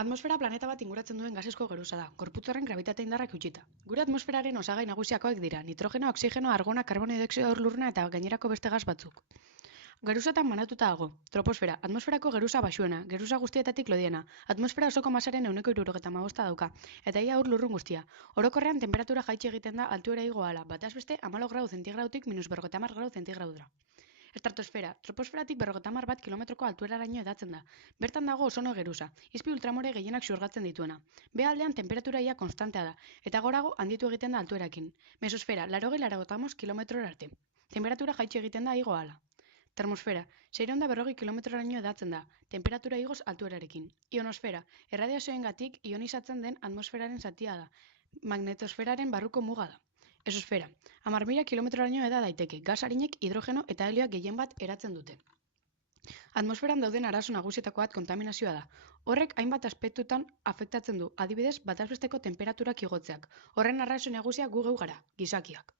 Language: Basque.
Atmosfera planeta bat inguratzen duen gasezko geruza da, gorputzaren grabitate indarrak eutxita. Gure atmosferaren osagai nagusiakoak dira, nitrogeno, oxigeno, argona, karbono dioxido, ur lurruna eta gainerako beste gas batzuk. Geruzatan banatuta dago. Troposfera, atmosferako geruza baxuena, geruza guztietatik lodiena. Atmosfera osoko masaren 175 dauka, eta ia ur lurrun guztia. Orokorrean tenperatura jaitsi egiten da altuera igo ahala, bataz beste 14 gradu zentigradutik -50 gradu zentigraudura. Estratosfera, troposferatik 51 kilometroko altueraraino hedatzen da. Bertan dago ozono geruza, izpi ultramore gehienak xurgatzen dituena. Behealdean tenperatura ia konstantea da, eta gorago handitu egiten da altuerakin. Mesosfera, 80-85 kilometrora arte. Temperatura jaitsi egiten da igo ahala. Termosfera, 640 kilometroraino hedatzen da, temperatura igoz altuerarekin. Ionosfera, erradiazioengatik ionizatzen den atmosferaren zatia da. Magnetosferaren barruko muga da. Exosfera, 10.000 kilometroraino heda daiteke, gas arinek hidrogeno eta helioak gehien bat eratzen dute. Atmosferan dauden arazo nagusietako bat kontaminazioa da. Horrek hainbat aspektutan afektatzen du, adibidez, bataz besteko tenperaturak igotzeak. Horren arrazoi nagusia gu geu gara, gizakiak.